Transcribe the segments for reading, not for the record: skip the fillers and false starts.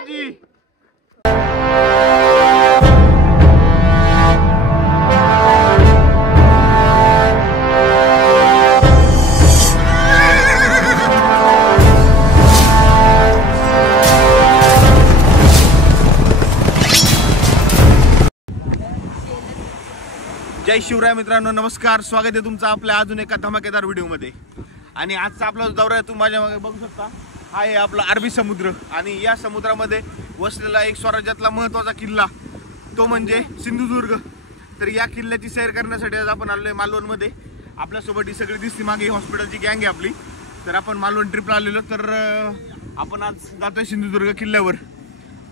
शिवाजी। जय शिवराय मित्रांनो, नमस्कार। स्वागत आहे तुमचं आपल्या अजून एका धमाकेदार व्हिडिओमध्ये। आणि आजचा आपला दौरा आहे, तुम्ही माझ्या मागे बघू शकता, हा आहे आपला अरबी समुद्र। आणि या समुद्रामध्ये वसलेला एक स्वराज्यातला महत्त्वाचा किल्ला, तो म्हणजे सिंधुदुर्ग। तर या किल्ल्याची सैर करण्यासाठी आज आपण आलोय मालवणमध्ये। आपल्यासोबत ही सगळी दिसती मागे हॉस्पिटलची गँग आहे आपली। तर आपण मालवण ट्रिपला आलेलो, तर आपण आज जातोय सिंधुदुर्ग किल्ल्यावर।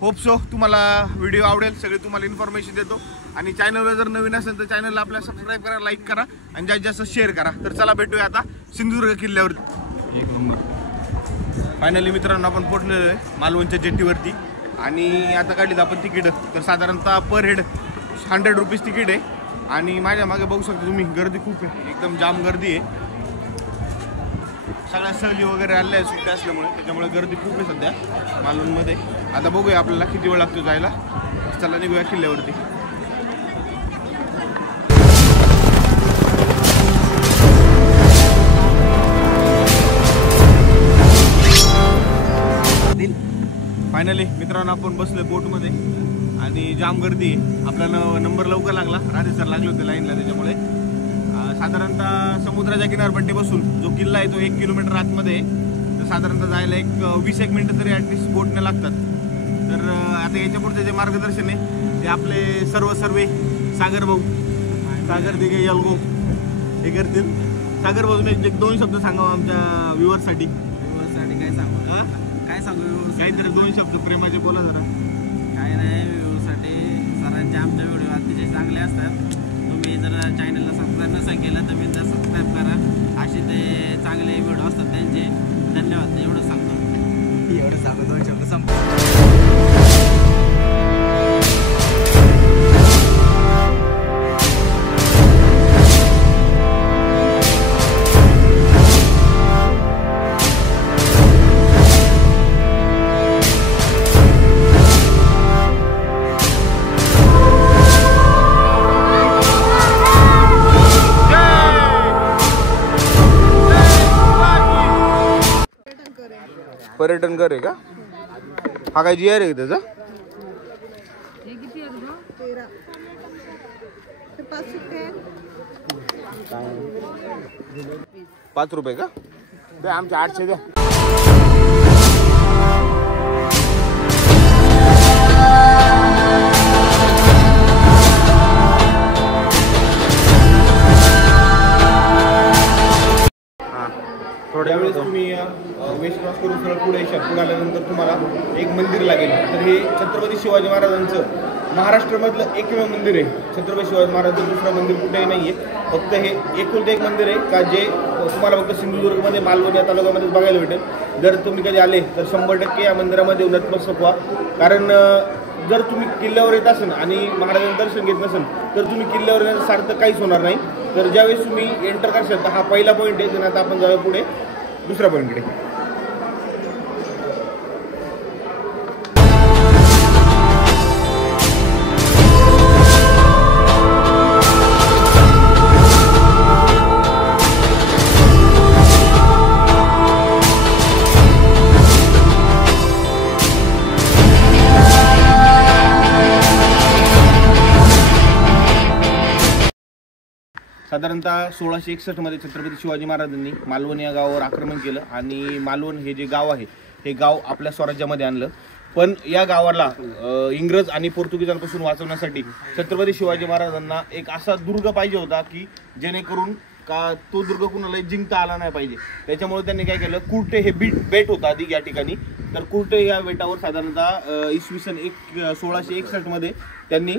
होप सो तुम्हाला व्हिडिओ आवडेल, सगळे तुम्हाला इन्फॉर्मेशन देतो। आणि चॅनलवर जर नवीन असेल तर चॅनलला आपल्या सबस्क्राईब करा, लाईक करा आणि जास्तीत जास्त शेअर करा। तर चला भेटूया आता सिंधुदुर्ग किल्ल्यावर। एक नंबर। फायनली मित्रांनो आपण पोहोचलेलो आहे मालवणच्या जेटीवरती। आणि आता काढलीत आपण तिकीट। तर साधारणतः पर हेड 100 रुपीज तिकीट आहे। आणि माझ्या मागे बघू शकता तुम्ही, गर्दी खूप आहे, एकदम जाम गर्दी आहे। सगळ्या सहली वगैरे आल्या आहे सुट्ट्या असल्यामुळे, त्याच्यामुळे गर्दी खूप आहे सध्या मालवणमध्ये। आता बघूया आपल्याला किती वेळ लागतो जायला। चला निघूया किल्ल्यावरती। फायनली मित्रांनो आपण बसलोय बोटमध्ये आणि जाम गर्दी आहे। आपल्याला नंबर लवकर लागला, रात्री सर लागले होते लाईनला, त्याच्यामुळे साधारणतः समुद्राच्या किनारपट्टीपासून जो किल्ला आहे तो 1 किलोमीटर आतमध्ये आहे। तर साधारणतः जायला 20-1 मिनिटं तरी ॲटलिस्ट बोटने लागतात। तर आता याच्या पुढचे जे मार्गदर्शन आहे ते आपले सर्व सागर भाऊ, सागर दिघे यलगो हे करतील। सागर भाऊ तुम्ही 2 शब्द सांगा आमच्या व्ह्युअर्ससाठी। काय सांगू? काहीतरी 2 शब्द प्रेमाचे बोला जरा। काय नाही, व्ह्यूसाठी सरांचे आमचे व्हिडिओ अतिशय चांगले असतात। तुम्ही जर चॅनलला सबस्क्राईब नसेल केलं तर मी तर सबस्क्राईब करा। असे ते चांगले व्हिडिओ असतात त्यांचे। धन्यवाद, एवढं सांगतो। 2 शब्द संपतो। पर्यटन घर आहे का? हा काय जी आर आहे त्याचा? ₹5 का? ते आमचे 800 द्या। थोड्या वेळेस तुम्ही वेस्ट क्रॉस करून सरळ पुढे आल्यानंतर तुम्हाला एक मंदिर लागेल। तर हे छत्रपती शिवाजी महाराजांचं महाराष्ट्रामधलं एकमेव मंदिर आहे। छत्रपती शिवाजी महाराजांचं दुसरं मंदिर कुठेही नाही आहे, फक्त हे एकुलते एक मंदिर आहे का जे तुम्हाला फक्त सिंधुदुर्गमध्ये मालवण या तालुक्यामध्ये बघायला भेटेल। जर तुम्ही कधी आले तर 100% या मंदिरामध्ये नतमस्तक व्हा। कारण जर तुम्ही किल्ल्यावर येत असाल आणि महाराजांचं दर्शन घेत नसेल तर तुम्ही किल्ल्यावर येण्याचं सार्थ काहीच होणार नाही। तर ज्यावेळेस तुम्ही एंटर करशाल तर हा पहिला पॉईंट आहे। आता आपण जाऊया पुढे दुसऱ्या पॉईंटकडे। साधारणतः 1661 मध्ये छत्रपती शिवाजी महाराजांनी मालवण या गावावर आक्रमण केलं आणि मालवण हे जे गाव आहे हे गाव आपल्या स्वराज्यामध्ये आणलं। पण या गावाला इंग्रज आणि पोर्तुगीजांपासून वाचवण्यासाठी छत्रपती शिवाजी महाराजांना एक असा दुर्ग पाहिजे होता की जेणेकरून का तो दुर्ग कुणाला जिंकता आला नाही पाहिजे। त्याच्यामुळे त्यांनी काय केलं, कुर्टे हे बेट होता आधी या ठिकाणी। तर कुर्टे या बेटावर साधारणतः इसवी सन 1661 मध्ये त्यांनी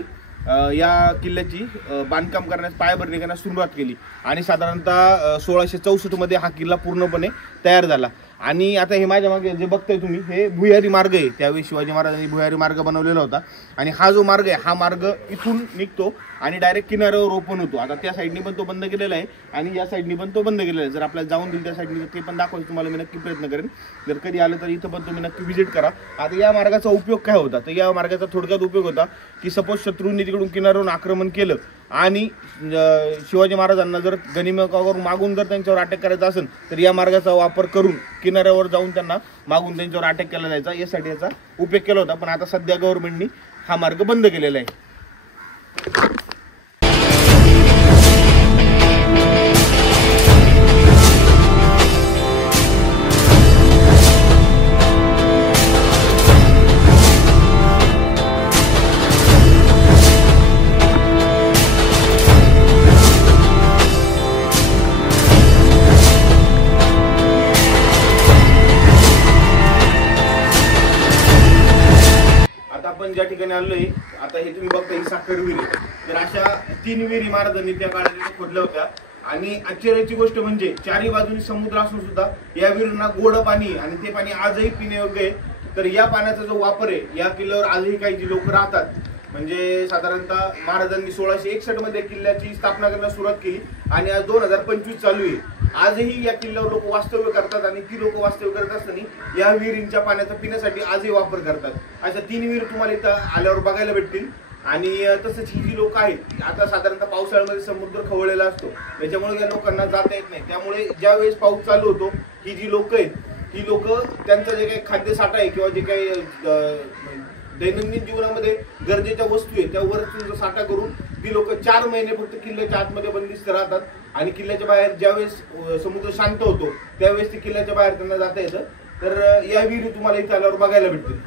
या किल्ल्याची बांधकाम करण्यास, पायाभरणी करण्यास सुरुवात केली। आणि साधारणतः 1664 मध्ये हा किल्ला पूर्णपणे तयार झाला। आणि आता हे माझ्या मागे जे बघताय तुम्ही हे भुयारी मार्ग आहे. त्यावेळी शिवाजी महाराजांनी भुयारी मार्ग बनवलेला होता आणि हा जो मार्ग आहे हा मार्ग इथून निघतो आणि डायरेक्ट किनाऱ्यावर ओपन होतो. आता त्या साईडनी पण तो बंद केलेला आहे आणि या साईडनी पण तो बंद केलेला आहे. जर आपल्याला जाऊन दिल त्या साईडनी ते पण दाखवायचं तुम्हाला मी नक्की प्रयत्न करेन. जर कधी आलं तर इथं पण तुम्ही नक्की व्हिजिट करा. आता या मार्गाचा उपयोग काय होता तर या मार्गाचा थोडक्यात उपयोग होता की सपोज शत्रूंनी तिकडून किनाऱ्यावरून आक्रमण केलं आणि शिवाजी महाराजांना जर गनिमेकावरून मागून जर त्यांच्यावर अटॅक करायचा असेल तर या मार्गाचा वापर करून किनाऱ्यावर जाऊन त्यांना मागून त्यांच्यावर अटॅक केला जायचा. यासाठी याचा उपयोग केला होता. पण आता सध्या गव्हर्नमेंटनी हा मार्ग बंद केलेला आहे. आपण ज्या ठिकाणी आलोय आता हे तुम्ही बघता ही साखर विहीर. तर अशा 3 विहिरी महाराजांनी त्या काळात इथे खोदल्या होत्या आणि आश्चर्याची गोष्ट म्हणजे चारही बाजूनी समुद्र असून सुद्धा या विहिरींना गोड पाणी आणि ते पाणी आजही पिण्यायोग्य आहे. तर या पाण्याचा जो वापर आहे या किल्ल्यावर आजही काही जी लोक राहतात म्हणजे साधारणतः महाराजांनी 1661 मध्ये किल्ल्याची स्थापना करण्यास सुरुवात केली आणि आज 2025 चालू आहे. आजही या किल्ल्यावर लोक वास्तव्य करतात आणि ती लोक वास्तव्य करत असताना या विहिरींच्या पाण्याचा पिण्यासाठी आजही वापर करतात. अशा 3 विहीर तुम्हाला इथं आल्यावर बघायला भेटतील. आणि तसंच ही जी लोक आहेत आता साधारणतः पावसाळ्यामध्ये समुद्र खवळलेला असतो त्याच्यामुळे या लोकांना जाता येत नाही. त्यामुळे ज्या वेळेस पाऊस चालू होतो ही जी लोक आहेत ही लोक त्यांचं जे काही खाद्यसाठा आहे किंवा जे काही दैनंदिन जीवनामध्ये गरजेच्या वस्तू आहेत त्या वस्तूंचा साठा करून ती लोक 4 महिने फक्त किल्ल्याच्या आतमध्ये बंदिस्त राहतात आणि किल्ल्याच्या बाहेर ज्यावेळेस समुद्र शांत होतो त्यावेळेस ती किल्ल्याच्या बाहेर त्यांना जाता येतं. तर या विहिरी तुम्हाला इथे आल्यावर बघायला भेटतील.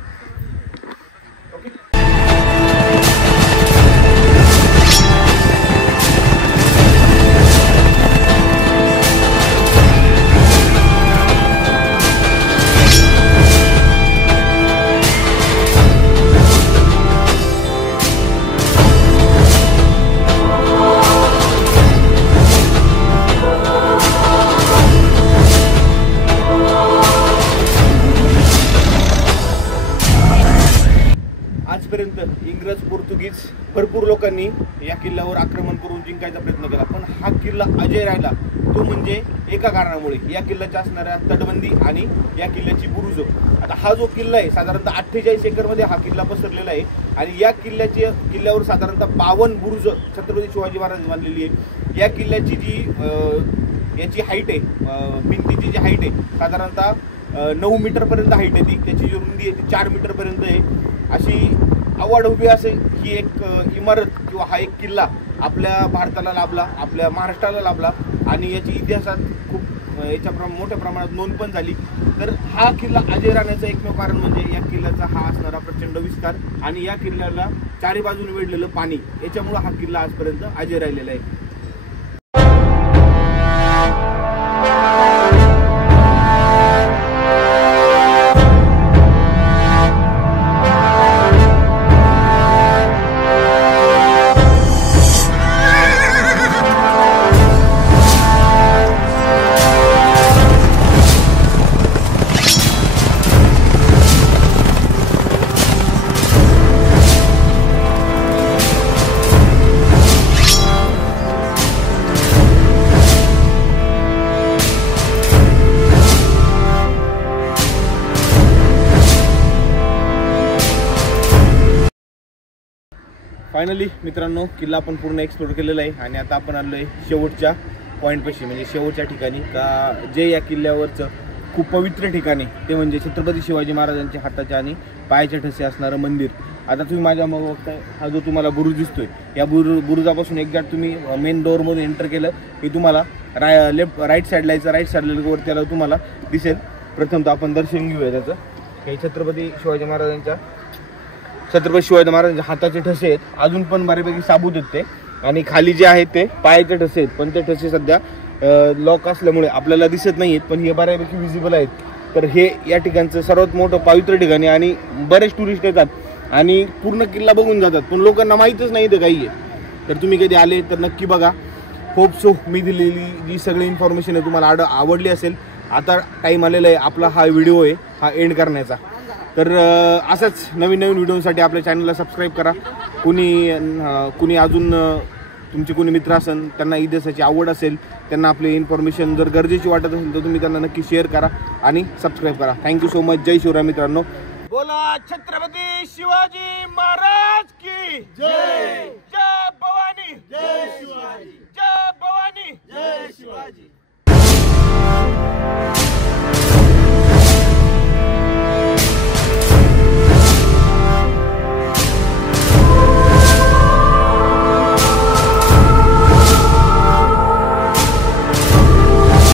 आजपर्यंत इंग्रज पोर्तुगीज भरपूर लोकांनी या किल्ल्यावर आक्रमण करून जिंकायचा प्रयत्न केला पण हा किल्ला अजय राहिला तो म्हणजे एका कारणामुळे या किल्ल्याच्या असणाऱ्या तटबंदी आणि या किल्ल्याची बुरुज. आता हा जो किल्ला आहे साधारणतः 48 एकरमध्ये हा किल्ला पसरलेला आहे आणि या किल्ल्यावर साधारणतः 52 बुरुज छत्रपती शिवाजी महाराज बांधलेली आहे. या किल्ल्याची जी याची हाईट आहे भिंतीची जी हाईट आहे साधारणतः 9 मीटरपर्यंत हाईट आहे. त्याची जी रुंदी आहे ती 4 मीटरपर्यंत आहे. अशी अवाढव्य असे ही एक इमारत किंवा हा एक किल्ला आपल्या भारताला लाभला आपल्या महाराष्ट्राला लाभला आणि याची इतिहासात खूप याच्या मोठ्या प्रमाणात नोंद पण झाली. तर हा किल्ला अजय राहण्याचं एकमेव कारण म्हणजे या किल्ल्याचा हा असणारा प्रचंड विस्तार आणि या किल्ल्याला चारी बाजूने वेढलेलं पाणी याच्यामुळे हा किल्ला आजपर्यंत अजय राहिलेला आहे. फायनली मित्रांनो किल्ला आपण पूर्ण एक्सप्लोर केलेला आहे आणि आता आपण आलो आहे शेवटच्या पॉईंटपाशी म्हणजे शेवटच्या ठिकाणी का जे या किल्ल्यावरचं खूप पवित्र ठिकाणी ते म्हणजे छत्रपती शिवाजी महाराजांच्या हाताच्या आणि पायाच्या ठसे असणारं मंदिर. आता तुम्ही माझ्या मग बघताय हा जो तुम्हाला बुरुज दिसतोय या बुरुजापासून एक्झॅक्ट तुम्ही मेन डोअरमधून एंटर केलं की तुम्हाला राईट साईडला यायचं. राईट साईडला वरती त्याला तुम्हाला दिसेल. प्रथमतः आपण दर्शन घेऊया त्याचं. काही छत्रपती शिवाजी महाराजांच्या हाताचे ठसे आहेत अजून पण बऱ्यापैकी साबूत आहेत ते आणि खाली जे आहेत ते पायाचे ठसे आहेत पण ते ठसे सध्या लॉक असल्यामुळे आपल्याला दिसत नाही आहेत पण हे बऱ्यापैकी विजिबल आहेत. तर हे या ठिकाणचं सर्वात मोठं पवित्र ठिकाणी आणि बरेच टुरिस्ट येतात आणि पूर्ण किल्ला बघून जातात पण लोकांना माहीतच नाही ते काही आहे. तर तुम्ही कधी आले तर नक्की बघा. होप सो मी दिलेली जी सगळी इन्फॉर्मेशन आहे तुम्हाला आवडली असेल आता टाईम आलेला आहे आपला हा व्हिडिओ आहे हा एंड करण्याचा. तर असंच नवीन नवीन व्हिडिओसाठी आपल्या चॅनलला सबस्क्राईब करा. कुणी अजून तुमचे कोणी मित्र असेल त्यांना इतिहासाची आवड असेल त्यांना आपली इन्फॉर्मेशन जर गरजेची वाटत असेल तर तुम्ही त्यांना नक्की शेअर करा आणि सबस्क्राईब करा. Thank you so much. जय शिवराय मित्रांनो. बोला छत्रपती शिवाजी महाराज की जय. जय भवानी. जय शिवाजी. जय भवानी. जय शिवाजी.